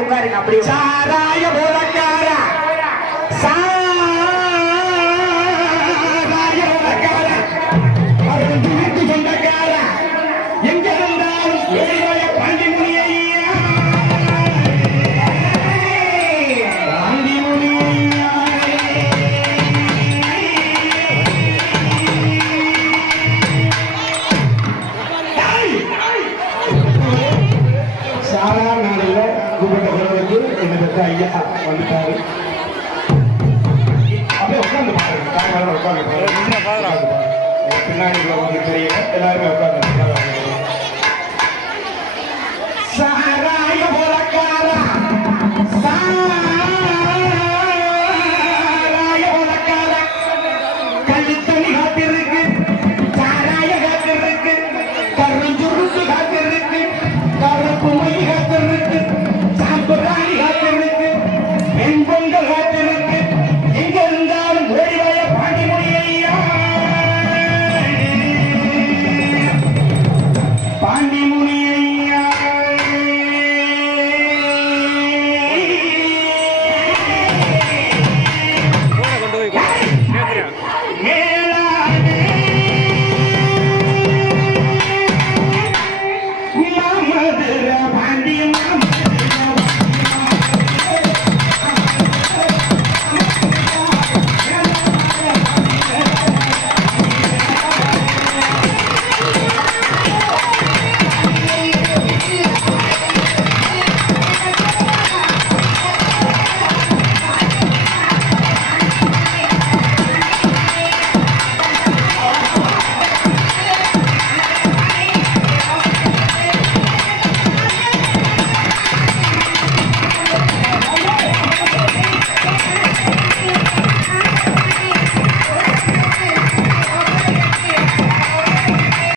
உட்காருங்க அப்படியே சாராய போலக்காரா சாராய வீட்டு சொந்தக்காரா? எங்க இருந்தாலும் பெற்ற ஐயா வந்துட்டாரு அப்படியே உட்காந்து பாருங்க பின்னாடி உள்ளவங்களுக்கு தெரியல எல்லாருமே உட்காந்து Amén.